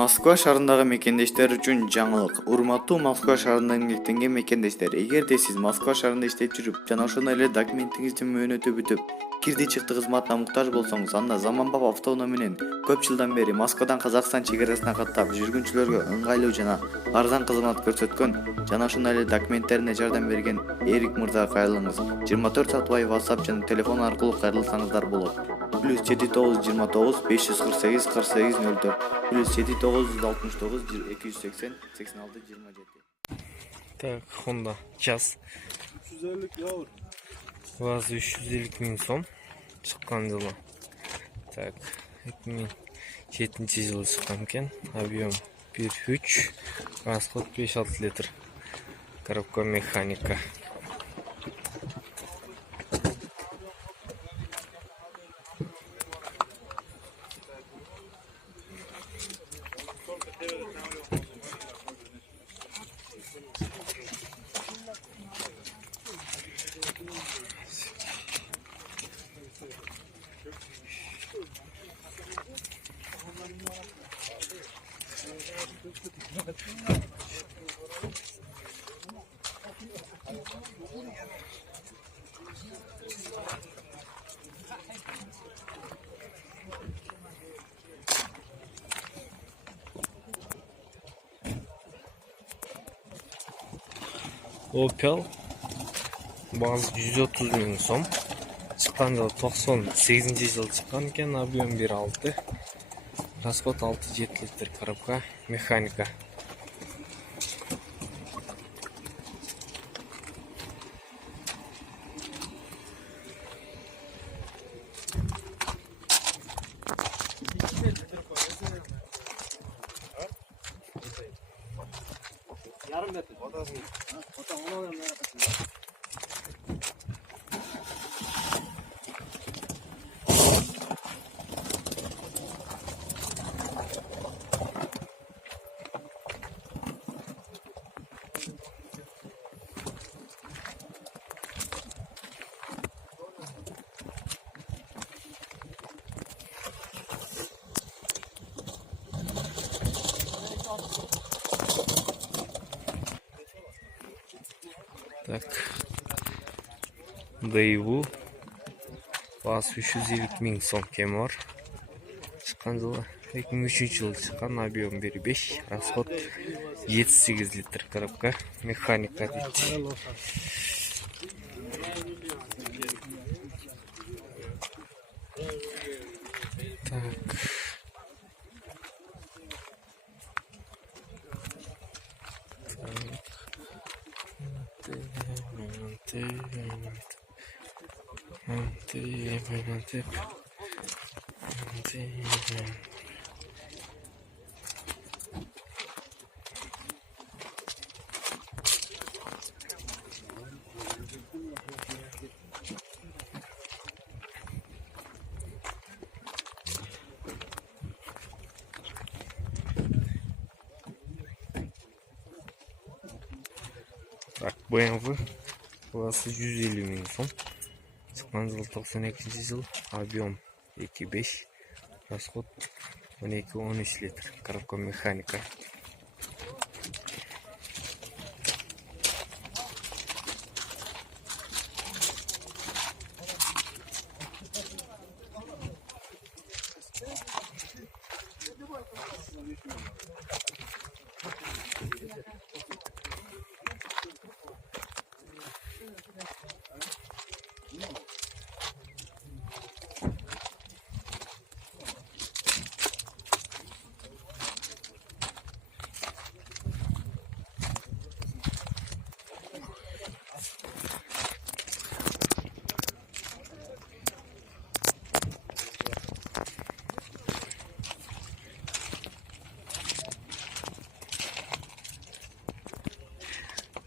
Москва шаарындагы мекендештер үчүн жаңылык. Урматтуу Москва шаарында эмгектенген мекендештер, эгерде сиз Москва шаарында иштеп жүрүп, жана ошондой эле документиңиздин мөөнөтү бүтүп, кирди чыкты кызматына муктаж болсоңуз, анда заманбап автоунаа менен көп жылдан бери Москвадан Казакстан чек-арасына каттап жүргүнчүлөргө ыңгайлуу жана арзан кызмат көрсөткөн жана ошондой эле документтерине жардам берген Эрик мырзага кайрылыңыз. 24 саат бою WhatsApp жана телефон аркылуу кайрылсаңыздар болот. +7929 548 4804 +7969 280 86 27. Так, Honda Jazz. 350 yavur. Vazı 350 bin son. Çıkan yılı. Tak, 2007 yılı çıkanken. Объем 1.3. Расход 5-6 литр. Коробка механика. Opel bazı 130 bin son. Çıkan yıl 98 yıl çıkan iken объем 1.6. Расход 6-7 литр. Коробка механика. Yarım metre. Так. Daewoo. Bazı 350 bin son kemi var. Çıkan yılı 2003 yıl çıkan объем 1.5. Расход 7-8 литр. Коробка механика дейді. Так. Так, BMW классы 150 bin son. Çıkan yıl 92 yıl. Объем 2.5. Расход 12-13 литр. Коробка механика.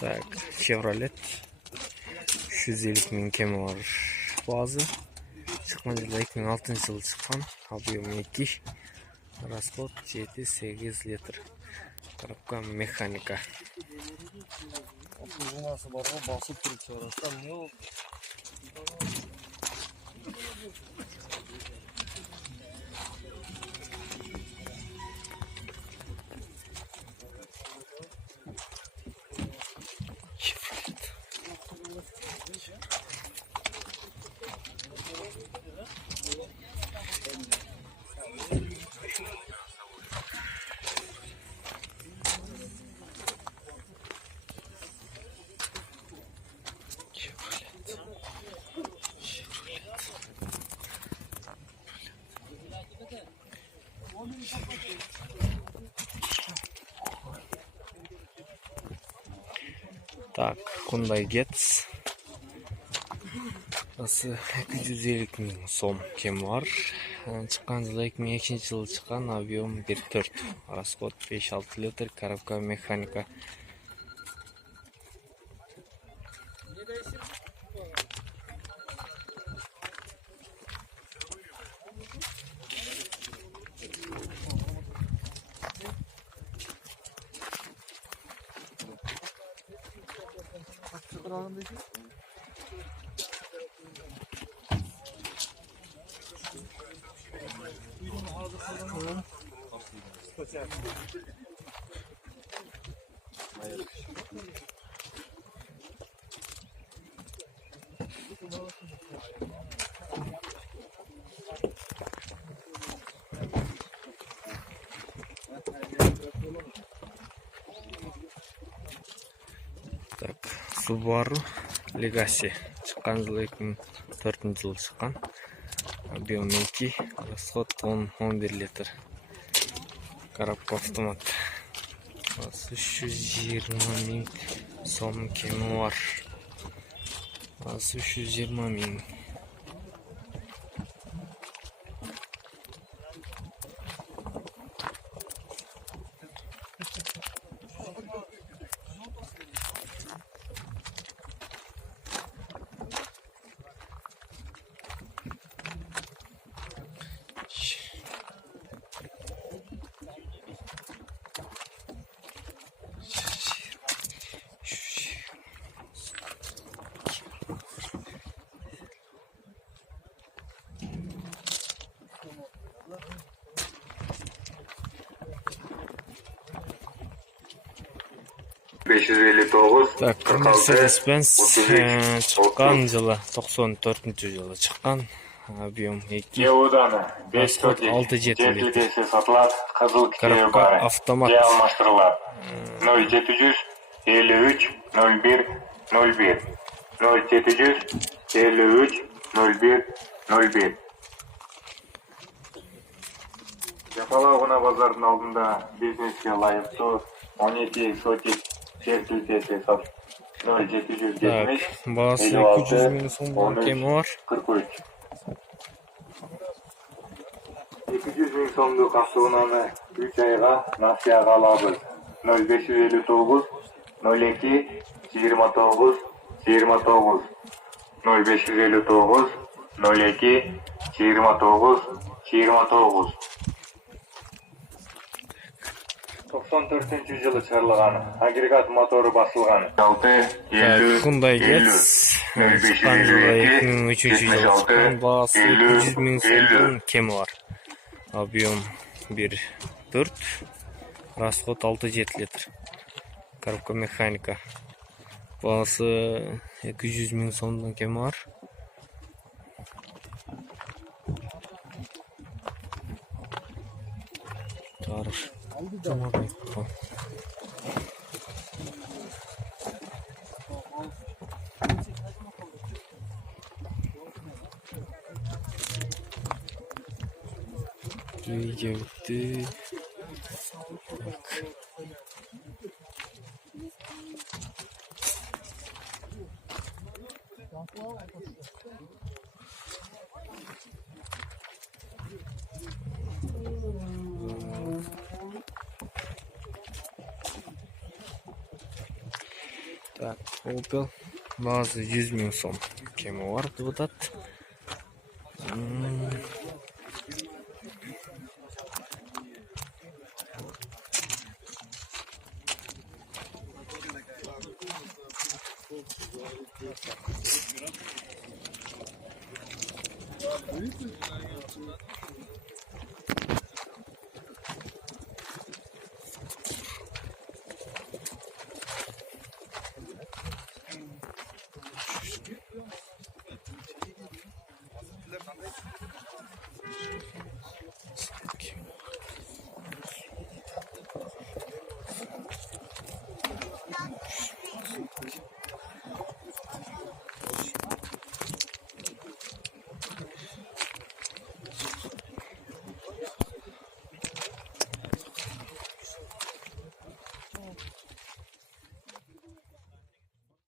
Так, Chevrolet 350 bin kemi var bazı. Çıkan yılda 2006 yılı çıkan. Объем 2. Расход 7-8 литр. Коробка механика. Жинасы бар ғой, басып тұрып шығарасыздар, не ол? Так, Hyundai Getz. Асы 250 000 сом кеми бар. Чыккан жылы 2002 жылы чыккан, объем 1.4. Расход 5-6 литр, коробка механика. Так, Subaru Legacy. Чыккан жылы 2004 жылы чыккан. Объем 2, расход 10-11 литр. Коробка автомат. 320 000 сом кеми бар. 320 000. Так, Mercedes-Benz чыккан жылы 94 жылы чыккан. Объем 2. Расход 6-7 литр. Коробка автомат. 0753 01 01 0753 01 01. Жапалаугуна базардын алдында бизнеске ылайыктуу 12 сотик жер плитеси сат 0770 Так, баасы 200 000 сомдон кеми бар. 43. 200 000 сомдук автоунааны 3 айга насыяга алабыз. 0559 02 29 29 0559 02 29 29. 94 жылы чыгарылган, агрегат мотору басылган. 6 Hyundai Getz чыккан жылы 2003 жылы чыккан. Баасы 200 000 сомдон кеми бар. Объем 1.4. Расход 6-7 литр. Коробка механика. Баасы 200 000 сомдон кеми бар. Тарыш. Видео ты. Так, Opel. Баасы 100 000 сом кеми бар деп атат.